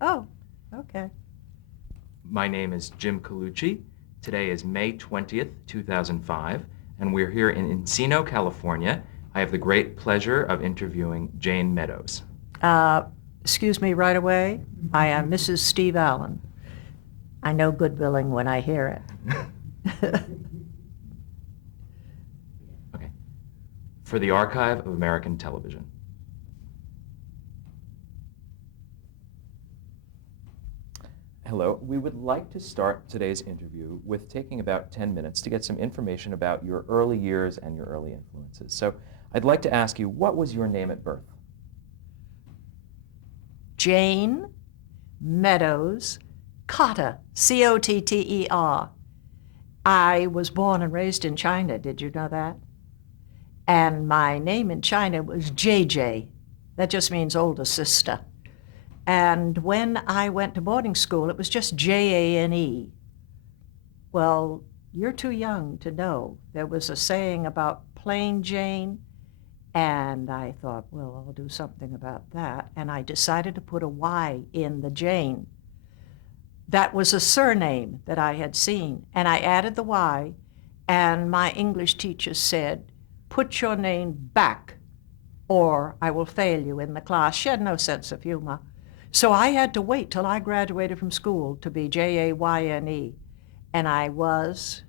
Oh, okay. My name is Jim Colucci. Today is May 20th, 2005, and we're here in Encino, California. I have the great pleasure of interviewing Jayne Meadows. Uh, Excuse me right away. I am Mrs. Steve Allen. I know good billing when I hear it. Okay. For the Archive of American Television. Hello. We would like to start today's interview with taking about 10 minutes to get some information about your early years and your early influences. So I'd like to ask you, what was your name at birth? Jayne Meadows Cotter, Cotter. I was born and raised in China. Did you know that? And my name in China was JJ. That just means older sister. And when I went to boarding school, it was just Jane. Well, you're too young to know. There was a saying about plain Jane, and I thought, well, I'll do something about that. And I decided to put a Y in the Jane. That was a surname that I had seen, and I added the Y, and my English teacher said, put your name back, or I will fail you in the class. She had no sense of humor. So I had to wait till I graduated from school to be Jayne, and I was,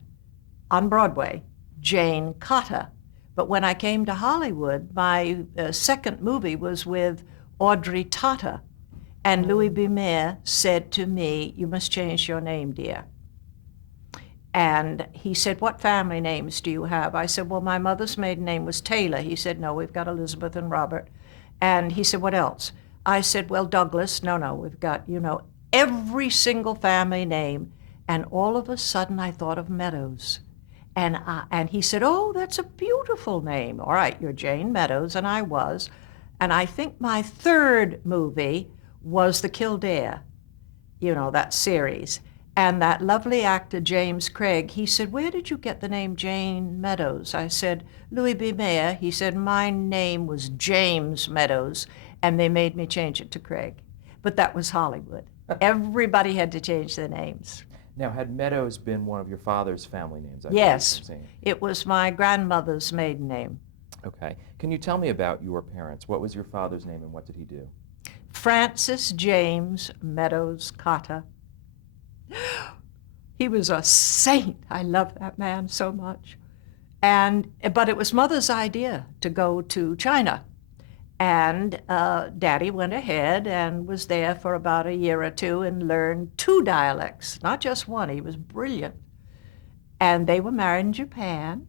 on Broadway, Jayne Cotter. But when I came to Hollywood, my second movie was with Audrey Tata, and Louis B. Mayer said to me, you must change your name, dear. And he said, what family names do you have? I said, well, my mother's maiden name was Taylor. He said, no, we've got Elizabeth and Robert. And he said, what else? I said, well, Douglas. No, we've got, every single family name. And all of a sudden I thought of Meadows. And he said, oh, that's a beautiful name. All right, you're Jayne Meadows, and I was. And I think my third movie was The Kildare, that series. And that lovely actor, James Craig, he said, where did you get the name Jayne Meadows? I said, Louis B. Mayer. He said, my name was James Meadows, and they made me change it to Craig. But that was Hollywood. Everybody had to change their names. Now, had Meadows been one of your father's family names? Yes, it was my grandmother's maiden name. Okay. Can you tell me about your parents? What was your father's name and what did he do? Francis James Meadows Cotter. He was a saint. I love that man so much. But it was Mother's idea to go to China. And Daddy went ahead and was there for about a year or two and learned 2 dialects, not just one. He was brilliant. And they were married in Japan,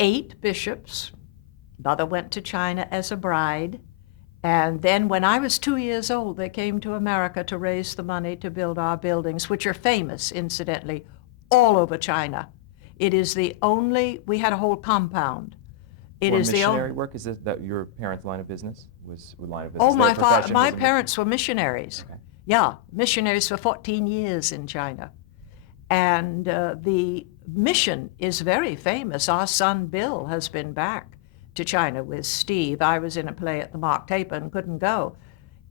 8 bishops. Mother went to China as a bride. And then when I was 2 years old, they came to America to raise the money to build our buildings, which are famous, incidentally, all over China. It is the only, we had a whole compound. It is missionary work? Is that your parents' line of business? Was line of business? Oh, my parents were missionaries. Okay. Yeah, missionaries for 14 years in China. And the mission is very famous. Our son Bill has been back to China with Steve. I was in a play at the Mark Taper and couldn't go.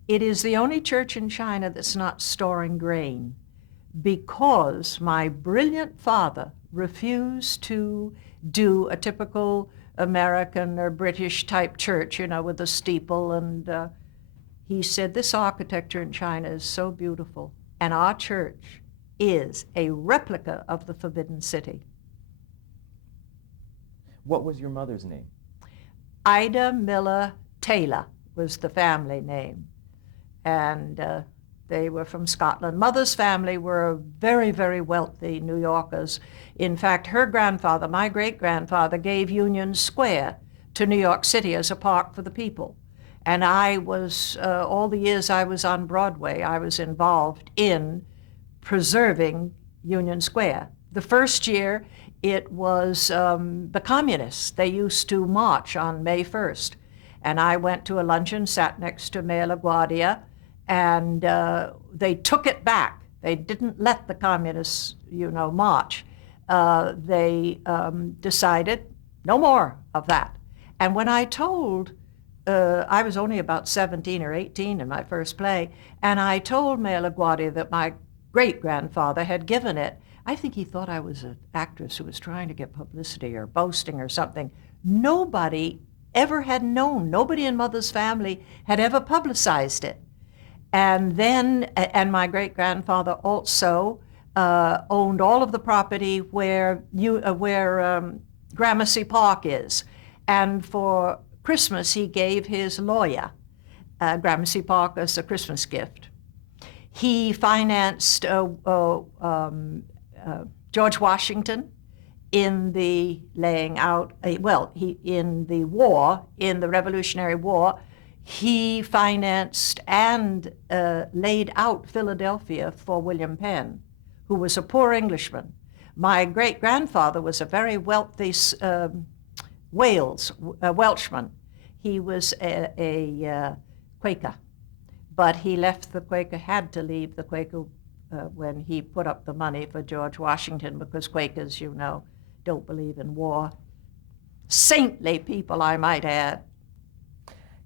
It is the only church in China that's not storing grain because my brilliant father refused to do a typical American or British type church, with a steeple. And he said, this architecture in China is so beautiful. And our church is a replica of the Forbidden City. What was your mother's name? Ida Miller Taylor was the family name. And they were from Scotland. Mother's family were very, very wealthy New Yorkers. In fact, her grandfather, my great-grandfather, gave Union Square to New York City as a park for the people. And I was, all the years I was on Broadway, I was involved in preserving Union Square. The first year, it was the communists. They used to march on May 1st. And I went to a luncheon, sat next to Mayor LaGuardia, and they took it back. They didn't let the communists, march. They decided no more of that. And when I told I was only about 17 or 18 in my first play, and I told Mayor LaGuardia that my great-grandfather had given it. I think he thought I was an actress who was trying to get publicity or boasting or something. Nobody ever had known. Nobody in Mother's family had ever publicized it. And then, and my great-grandfather also owned all of the property where Gramercy Park is. And for Christmas, he gave his lawyer Gramercy Park as a Christmas gift. He financed George Washington in the laying out, in the Revolutionary War, he financed and laid out Philadelphia for William Penn, who was a poor Englishman. My great-grandfather was a very wealthy Welshman. He was a Quaker, but he left the Quaker, had to leave the Quaker when he put up the money for George Washington, because Quakers, you know, don't believe in war. Saintly people, I might add.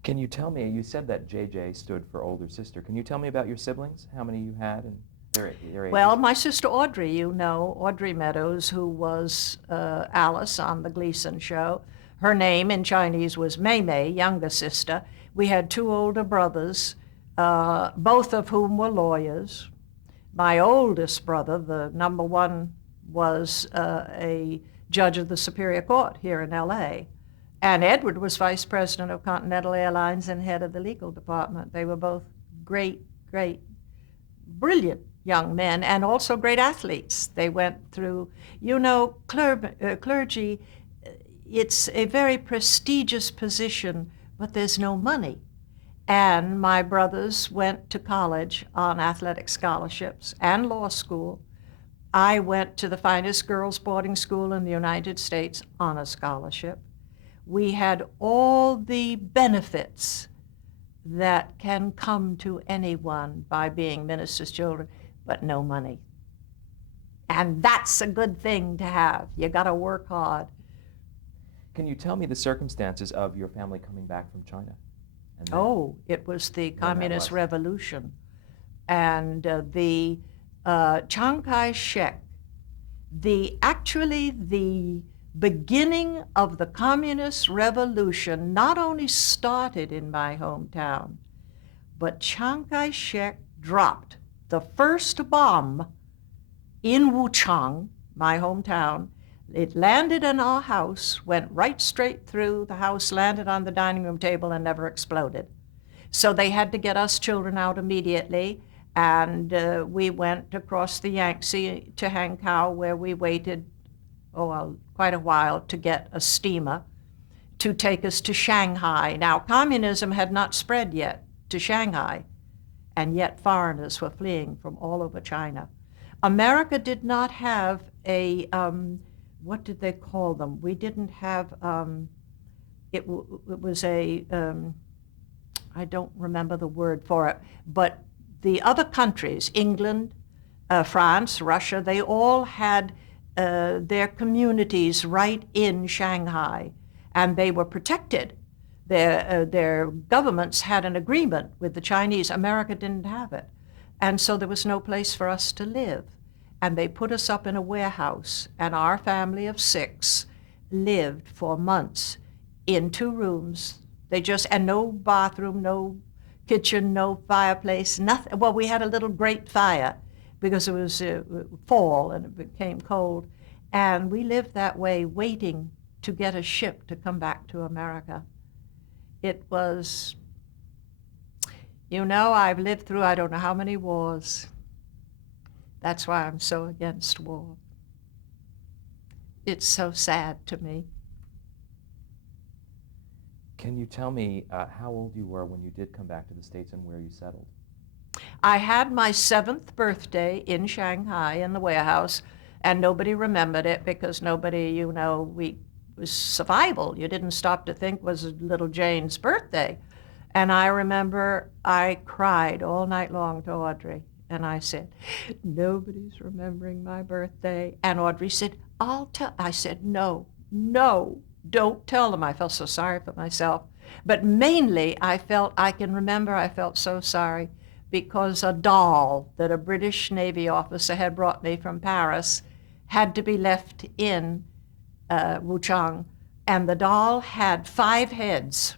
Can you tell me, you said that JJ stood for older sister. Can you tell me about your siblings, how many you had and their ages? Well, my sister Audrey, you know, Audrey Meadows, who was Alice on the Gleason show. Her name in Chinese was Mei Mei, younger sister. We had two older brothers, both of whom were lawyers. My oldest brother, the number one, was a judge of the Superior Court here in LA. And Edward was vice president of Continental Airlines and head of the legal department. They were both great, brilliant young men and also great athletes. They went through, you know, clergy, it's a very prestigious position, but there's no money. And my brothers went to college on athletic scholarships and law school. I went to the finest girls' boarding school in the United States on a scholarship. We had all the benefits that can come to anyone by being ministers' children, but no money. And that's a good thing to have. You got to work hard. Can you tell me the circumstances of your family coming back from China? Oh, it was the Communist Revolution. And the Chiang Kai-shek, actually the beginning of the Communist Revolution not only started in my hometown, but Chiang Kai-shek dropped the first bomb in Wuchang, my hometown. It landed in our house, went right straight through the house, landed on the dining room table, and never exploded. So they had to get us children out immediately, and we went across the Yangtze to Hankow, where we waited quite a while to get a steamer to take us to Shanghai. Now, communism had not spread yet to Shanghai, and yet foreigners were fleeing from all over China. America did not have a, what did they call them? We didn't have, it was a, I don't remember the word for it, but the other countries, England, France, Russia, they all had their communities right in Shanghai, and they were protected. Their governments had an agreement with the Chinese. America didn't have it. And so there was no place for us to live. And they put us up in a warehouse, and our family of 6 lived for months in 2 rooms. And no bathroom, no kitchen, no fireplace, nothing. Well, we had a little grate fire because it was fall and it became cold. And we lived that way, waiting to get a ship to come back to America. It was, you know, I've lived through I don't know how many wars. That's why I'm so against war. It's so sad to me. Can you tell me how old you were when you did come back to the States and where you settled? I had my 7th birthday in Shanghai in the warehouse, and nobody remembered it because nobody, you know, it was survival. You didn't stop to think was little Jayne's birthday. And I remember I cried all night long to Audrey, and I said, nobody's remembering my birthday. And Audrey said, I'll tell. I said, no, don't tell them. I felt so sorry for myself. But mainly I can remember I felt so sorry because a doll that a British Navy officer had brought me from Paris had to be left in Wuchang, and the doll had 5 heads.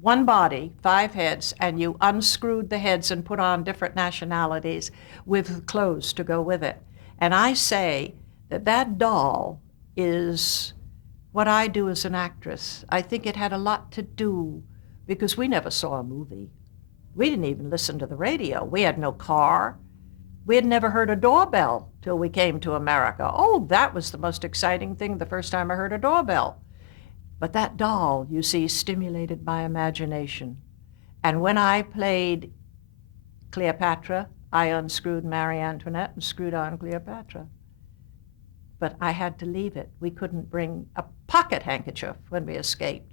One body, 5 heads, and you unscrewed the heads and put on different nationalities with clothes to go with it. And I say that doll is what I do as an actress. I think it had a lot to do because we never saw a movie. We didn't even listen to the radio. We had no car. We had never heard a doorbell till we came to America. Oh, that was the most exciting thing the first time I heard a doorbell. But that doll, you see, stimulated my imagination. And when I played Cleopatra, I unscrewed Marie Antoinette and screwed on Cleopatra. But I had to leave it. We couldn't bring a pocket handkerchief when we escaped.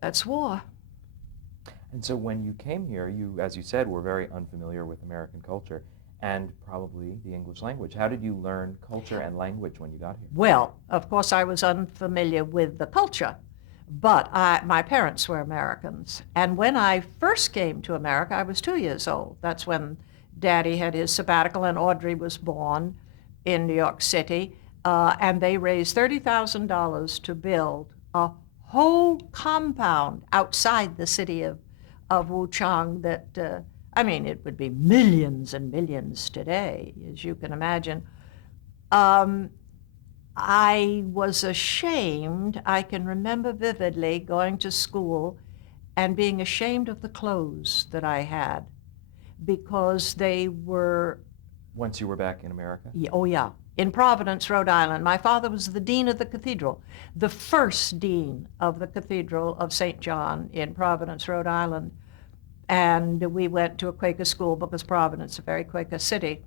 That's war. And so when you came here, you, as you said, were very unfamiliar with American culture and probably the English language. How did you learn culture and language when you got here? Well, of course, I was unfamiliar with the culture, but my parents were Americans. And when I first came to America, I was 2 years old. That's when Daddy had his sabbatical and Audrey was born in New York City. And they raised $30,000 to build a whole compound outside the city of Wuchang that, I mean, it would be millions and millions today, as you can imagine. I was ashamed. I can remember vividly going to school and being ashamed of the clothes that I had because they were... Once you were back in America? Oh, yeah. In Providence, Rhode Island. My father was the dean of the cathedral, the first dean of the Cathedral of St. John in Providence, Rhode Island. And we went to a Quaker school because Providence is a very Quaker city.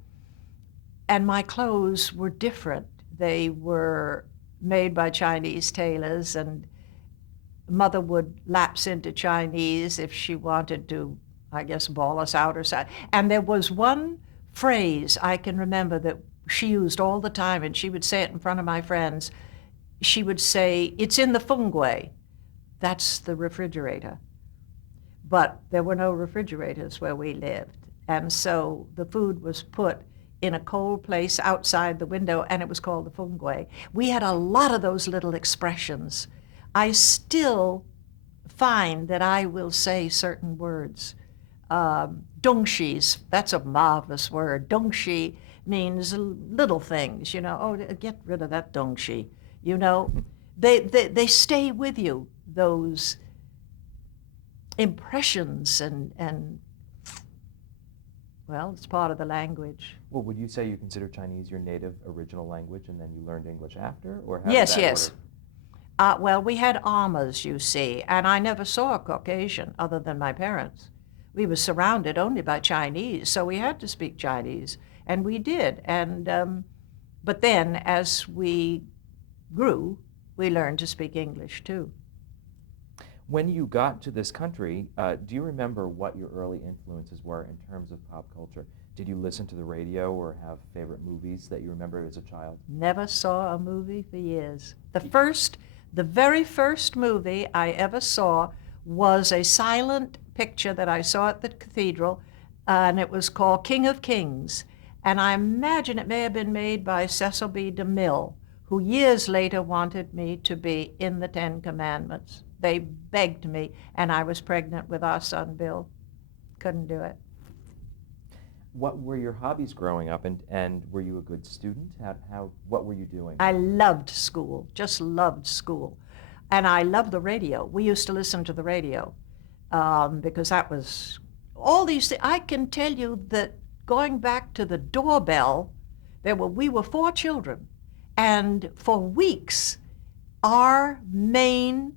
And my clothes were different. They were made by Chinese tailors, and Mother would lapse into Chinese if she wanted to, I guess, bawl us out or something. And there was one phrase I can remember that she used all the time, and she would say it in front of my friends. She would say, "It's in the fungway." That's the refrigerator. But there were no refrigerators where we lived. And so the food was put in a cold place outside the window, and it was called the fungway. We had a lot of those little expressions. I still find that I will say certain words. Dongshis, that's a marvelous word. Dongshi means little things, you know. Oh, get rid of that dongshi. You know, they stay with you, those impressions, and well, it's part of the language. Well, would you say you consider Chinese your native original language and then you learned English after? Or how Yes, did that yes. order? Well, we had amas, you see, and I never saw a Caucasian other than my parents. We were surrounded only by Chinese, so we had to speak Chinese, and we did. And but then, as we grew, we learned to speak English too. When you got to this country, do you remember what your early influences were in terms of pop culture? Did you listen to the radio or have favorite movies that you remember as a child? Never saw a movie for years. The very first movie I ever saw was a silent picture that I saw at the cathedral, and it was called King of Kings. And I imagine it may have been made by Cecil B. DeMille, who years later wanted me to be in the Ten Commandments. They begged me, and I was pregnant with our son, Bill. Couldn't do it. What were your hobbies growing up, and were you a good student? What were you doing? I loved school, just loved school. And I loved the radio. We used to listen to the radio because that was all these things. I can tell you that going back to the doorbell, we were 4 children. And for weeks, our main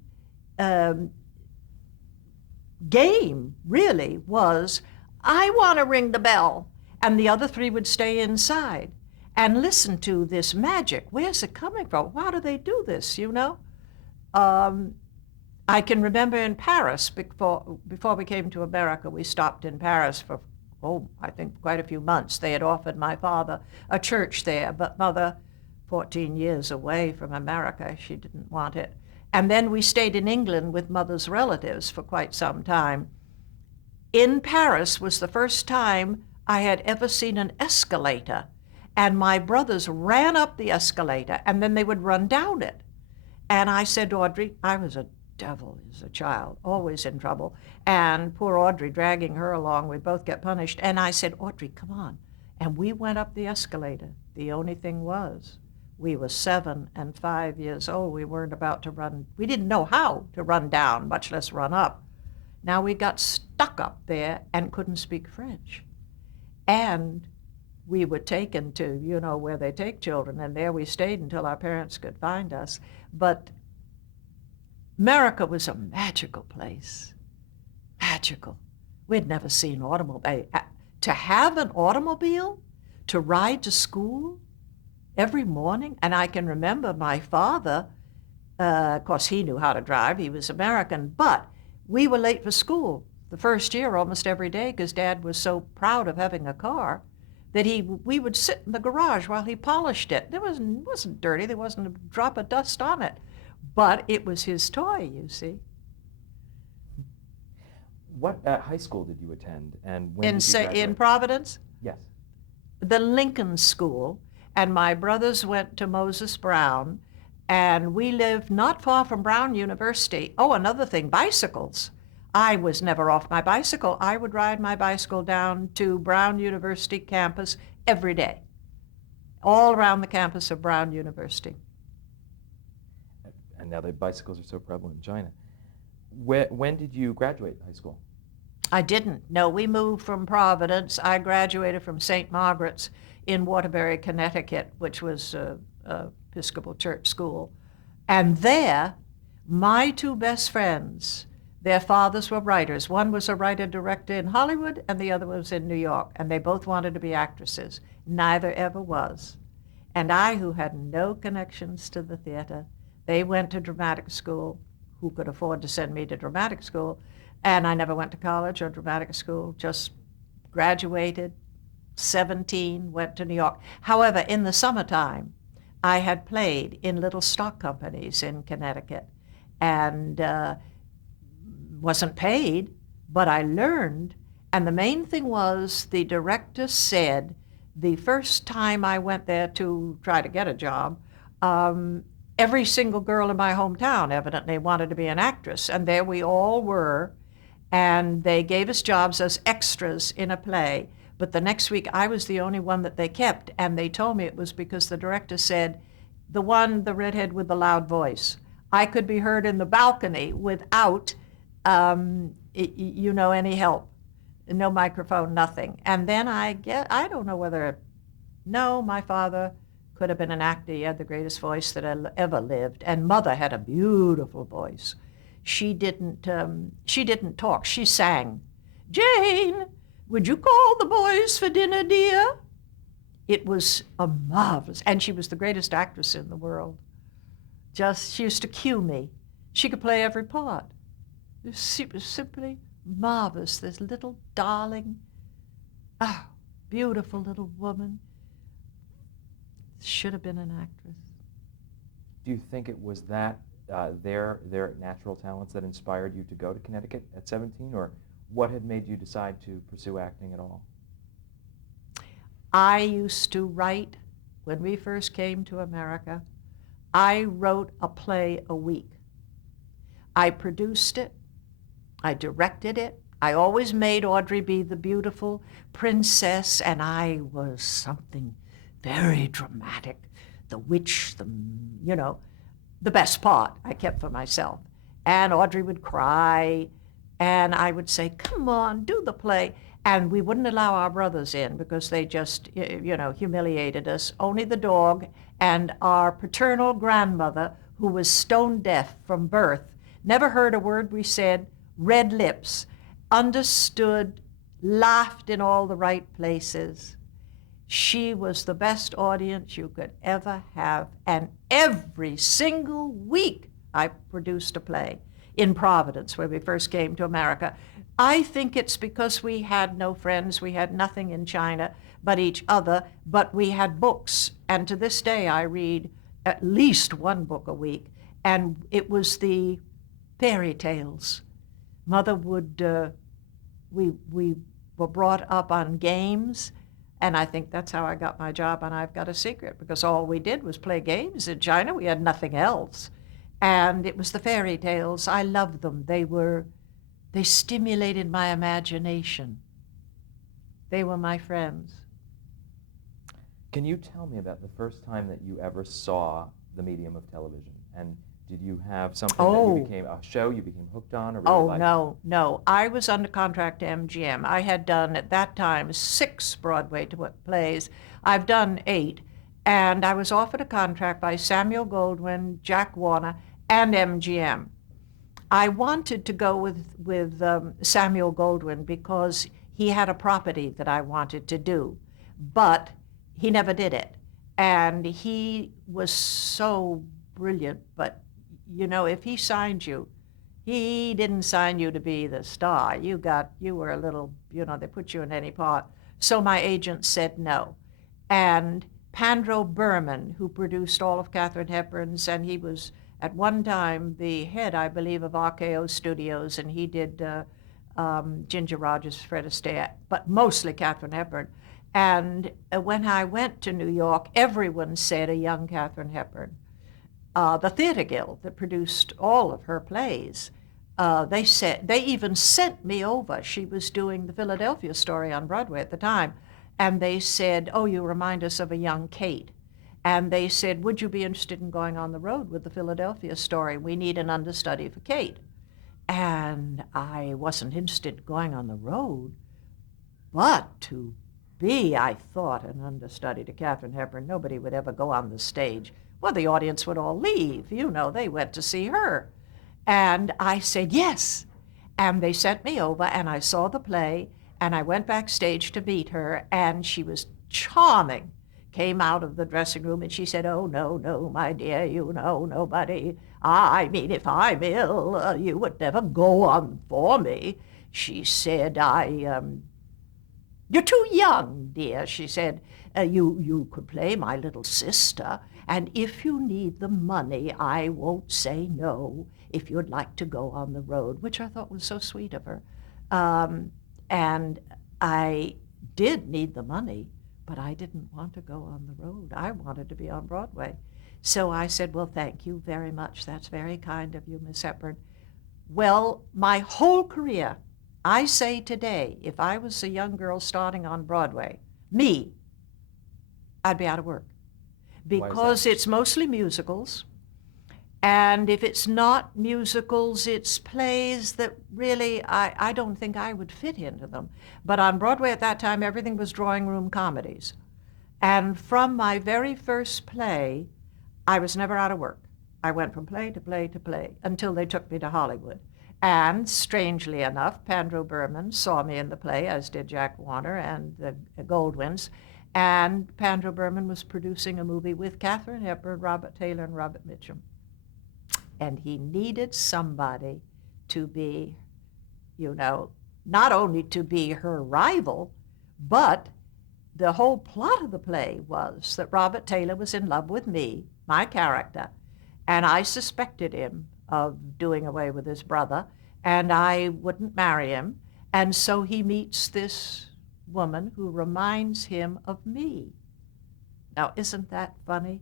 game really was, I want to ring the bell. And the other 3 would stay inside and listen to this magic. Where's it coming from? Why do they do this, you know? I can remember in Paris, before we came to America, we stopped in Paris for, I think quite a few months. They had offered my father a church there, but Mother, 14 years away from America, she didn't want it. And then we stayed in England with mother's relatives for quite some time. In Paris was the first time I had ever seen an escalator. And my brothers ran up the escalator and then they would run down it. And I said, Audrey, I was a devil as a child, always in trouble. And poor Audrey dragging her along, we both get punished. And I said, Audrey, come on. And we went up the escalator. The only thing was, we were 7 and 5 years old. We weren't about to run. We didn't know how to run down, much less run up. Now we got stuck up there and couldn't speak French. And we were taken to, where they take children, and there we stayed until our parents could find us. But America was a magical place. Magical. We'd never seen automobile. To have an automobile, to ride to school every morning, and I can remember my father, of course he knew how to drive, he was American, but we were late for school the first year almost every day because Dad was so proud of having a car that we would sit in the garage while he polished it. It wasn't dirty, there wasn't a drop of dust on it, but it was his toy, you see. What high school did you attend, and when did you graduate? In Providence? Yes. The Lincoln School, and my brothers went to Moses Brown, and we lived not far from Brown University. Oh, another thing, bicycles. I was never off my bicycle. I would ride my bicycle down to Brown University campus every day, all around the campus of Brown University. And now the bicycles are so prevalent in China. When did you graduate high school? I didn't. No, we moved from Providence. I graduated from St. Margaret's in Waterbury, Connecticut, which was a Episcopal church school. And there, my 2 best friends, their fathers were writers. One was a writer-director in Hollywood, and the other was in New York. And they both wanted to be actresses. Neither ever was. And I, who had no connections to the theater, they went to dramatic school. Who could afford to send me to dramatic school? And I never went to college or dramatic school, just graduated, 17, went to New York. However, in the summertime, I had played in little stock companies in Connecticut and wasn't paid, but I learned. And the main thing was the director said the first time I went there to try to get a job, every single girl in my hometown evidently wanted to be an actress, and there we all were, and they gave us jobs as extras in a play. But the next week I was the only one that they kept, and they told me it was because the director said, the redhead with the loud voice. I could be heard in the balcony without, any help, no microphone, nothing. And then I don't know whether, no, my father could have been an actor. He had the greatest voice that ever lived. And Mother had a beautiful voice. She didn't talk. She sang. Jayne, would you call the boys for dinner, dear? It was a marvelous, and she was the greatest actress in the world. She used to cue me. She could play every part. She was simply marvelous, this little darling, beautiful little woman. Should have been an actress. Do you think it was that their natural talents that inspired you to go to Connecticut at 17, or what had made you decide to pursue acting at all? I used to write, when we first came to America, I wrote a play a week. I produced it, I directed it, I always made Audrey be the beautiful princess, and I was something very dramatic, the witch, the best part I kept for myself. And Audrey would cry, and I would say, come on, do the play. And we wouldn't allow our brothers in because they just, humiliated us. Only the dog and our paternal grandmother, who was stone deaf from birth, never heard a word we said, red lips, understood, laughed in all the right places. She was the best audience you could ever have. And every single week I produced a play in Providence, where we first came to America. I think it's because we had no friends. We had nothing in China but each other, but we had books. And to this day, I read at least 1 book a week. And it was the fairy tales. Mother would, we were brought up on games, and I think that's how I got my job on I've Got a Secret, because all we did was play games in China. We had nothing else. And it was the fairy tales. I loved them. They stimulated my imagination. They were my friends. Can you tell me about the first time that you ever saw the medium of television? And did you have something that you became, a show you became hooked on or really liked? No. I was under contract to MGM. I had done, at that time, 6 Broadway plays. I've done 8. And I was offered a contract by Samuel Goldwyn, Jack Warner, and MGM. I wanted to go with Samuel Goldwyn because he had a property that I wanted to do, but he never did it. And he was so brilliant, but you know, if he signed you, he didn't sign you to be the star. You were a little, you know, they put you in any part. So my agent said no. And Pandro Berman, who produced all of Katharine Hepburn's, and he was at one time the head, I believe, of RKO Studios, and he did Ginger Rogers, Fred Astaire, but mostly Katharine Hepburn. And when I went to New York, everyone said a young Katharine Hepburn. The Theatre Guild that produced all of her plays, they even sent me over. She was doing the Philadelphia Story on Broadway at the time, and they said, "Oh, you remind us of a young Kate." And they said, "Would you be interested in going on the road with the Philadelphia Story? We need an understudy for Kate." And I wasn't interested in going on the road, but to be, I thought, an understudy to Katharine Hepburn. Nobody would ever go on the stage. Well, the audience would all leave. You know, they went to see her. And I said, yes. And they sent me over, and I saw the play, and I went backstage to meet her, and she was charming. Came out of the dressing room, and she said, "Oh, no, my dear, you know nobody. I mean, if I'm ill, you would never go on for me." She said, "You're too young, dear," she said. You could play my little sister, and if you need the money, I won't say no if you'd like to go on the road," which I thought was so sweet of her. And I did need the money, but I didn't want to go on the road. I wanted to be on Broadway. So I said, "Well, thank you very much. That's very kind of you, Miss Hepburn." Well, my whole career, I say today, if I was a young girl starting on Broadway, I'd be out of work. Because it's mostly musicals. And if it's not musicals, it's plays that really, I don't think I would fit into them. But on Broadway at that time, everything was drawing room comedies. And from my very first play, I was never out of work. I went from play to play to play until they took me to Hollywood. And strangely enough, Pandro Berman saw me in the play, as did Jack Warner and the Goldwyns. And Pandro Berman was producing a movie with Katharine Hepburn, Robert Taylor, and Robert Mitchum. And he needed somebody to be, you know, not only to be her rival, but the whole plot of the play was that Robert Taylor was in love with me, my character, and I suspected him of doing away with his brother, and I wouldn't marry him. And so he meets this woman who reminds him of me. Now, isn't that funny?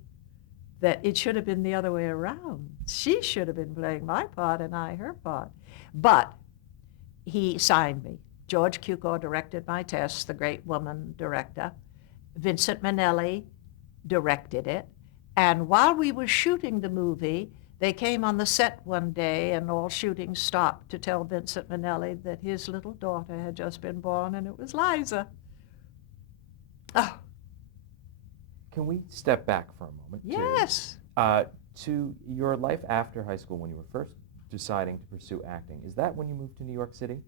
That it should have been the other way around. She should have been playing my part and I her part. But he signed me. George Cukor directed my test, the great woman director. Vincent Minnelli directed it. And while we were shooting the movie, they came on the set one day and all shooting stopped to tell Vincent Minnelli that his little daughter had just been born, and it was Liza. Oh. Can we step back for a moment? Yes. To your life after high school, when you were first deciding to pursue acting. Is that when you moved to New York City?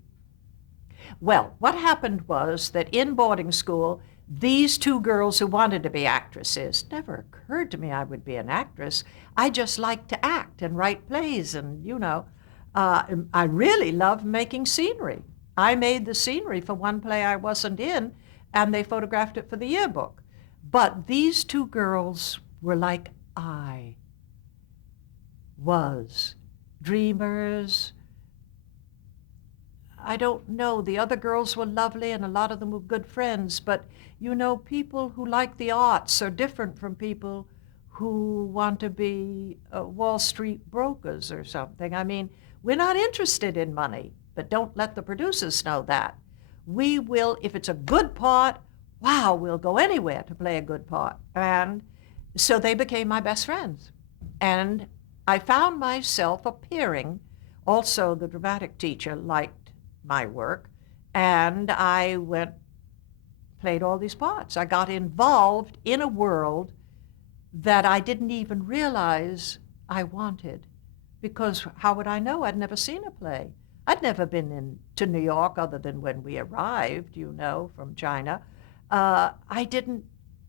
Well, what happened was that in boarding school, these 2 girls who wanted to be actresses, never occurred to me I would be an actress. I just liked to act and write plays, and, you know, I really loved making scenery. I made the scenery for one play I wasn't in, and they photographed it for the yearbook. But these 2 girls were like was dreamers. I don't know. The other girls were lovely and a lot of them were good friends, but people who like the arts are different from people who want to be Wall Street brokers or something. I mean, we're not interested in money, but don't let the producers know that. We will, if it's a good part, wow, we'll go anywhere to play a good part. And so they became my best friends. And I found myself appearing. Also, the dramatic teacher liked my work, and I played all these parts. I got involved in a world that I didn't even realize I wanted, because how would I know? I'd never seen a play. I'd never been to New York other than when we arrived, from China. I didn't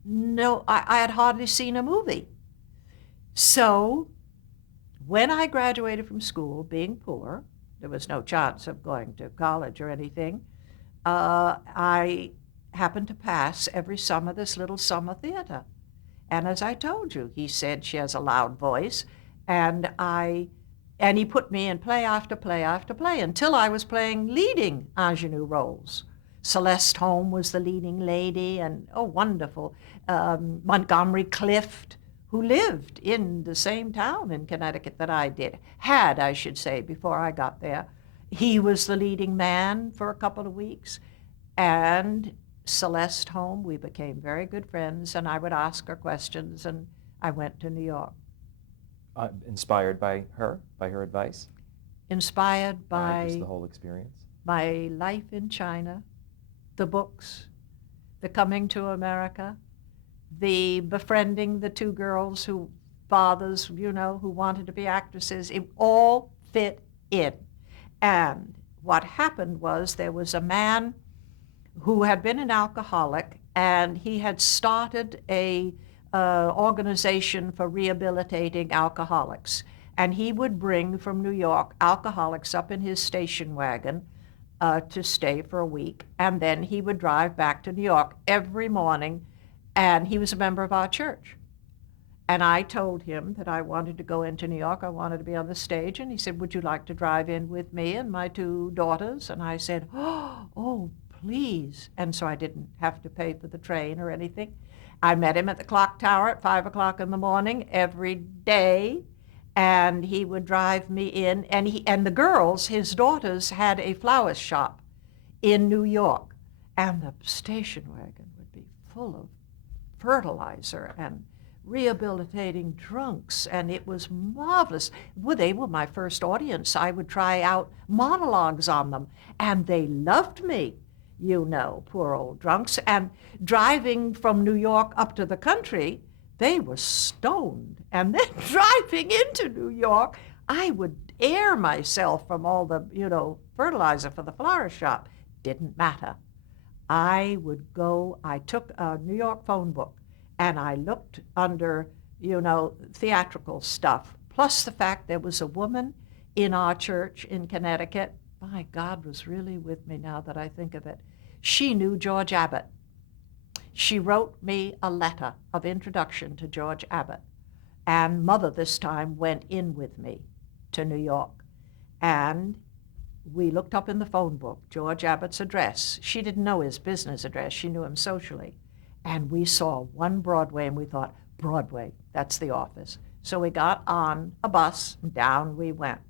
know, I had hardly seen a movie. So when I graduated from school, being poor, there was no chance of going to college or anything, I happened to pass every summer this little summer theater. And as I told you, he said she has a loud voice, and he put me in play after play after play until I was playing leading ingenue roles. Celeste Holm was the leading lady, and wonderful, Montgomery Clift, who lived in the same town in Connecticut that I had, I should say, before I got there. He was the leading man for a couple of weeks, and Celeste Holm, we became very good friends, and I would ask her questions, and I went to New York. Inspired by her advice? Inspired by just the whole experience? My life in China, the books, the coming to America, the befriending the two girls who fathers, who wanted to be actresses. It all fit in. And what happened was there was a man who had been an alcoholic, and he had started a organization for rehabilitating alcoholics. And he would bring from New York alcoholics up in his station wagon to stay for a week. And then he would drive back to New York every morning, and he was a member of our church. And I told him that I wanted to go into New York. I wanted to be on the stage. And he said, would you like to drive in with me and my two daughters? And I said, oh, please. And so I didn't have to pay for the train or anything. I met him at the clock tower at 5 o'clock in the morning every day, and he would drive me in. And the girls, his daughters, had a flower shop in New York, and the station wagon would be full of fertilizer and rehabilitating drunks, and it was marvelous. Well, they were my first audience. I would try out monologues on them, and they loved me. Poor old drunks. And driving from New York up to the country, they were stoned. And then driving into New York, I would air myself from all the, fertilizer for the flower shop. Didn't matter. I took a New York phone book, and I looked under, theatrical stuff, plus the fact there was a woman in our church in Connecticut. My God was really with me now that I think of it. She knew George Abbott. She wrote me a letter of introduction to George Abbott. And Mother this time went in with me to New York. And we looked up in the phone book George Abbott's address. She didn't know his business address. She knew him socially. And we saw one Broadway, and we thought, Broadway, that's the office. So we got on a bus, and down we went.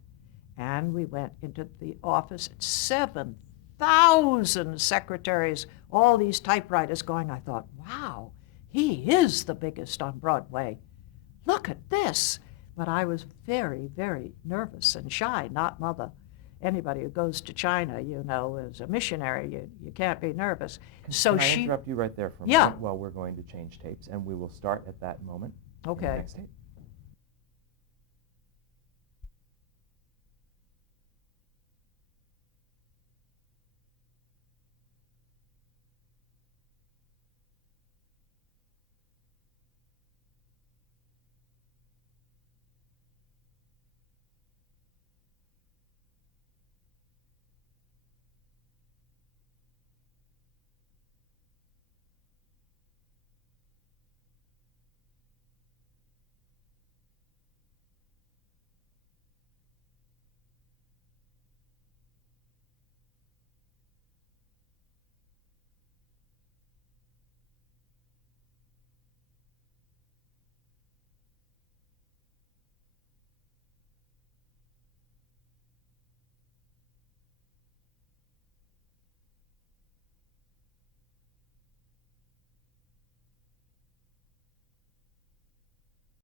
And we went into the office at 7,000 secretaries, all these typewriters going. I thought, wow, he is the biggest on Broadway. Look at this. But I was very, very nervous and shy, not Mother. Anybody who goes to China, as a missionary, you can't be nervous. So can I interrupt you right there for a moment while we're going to change tapes, and we will start at that moment. Okay. Next tape.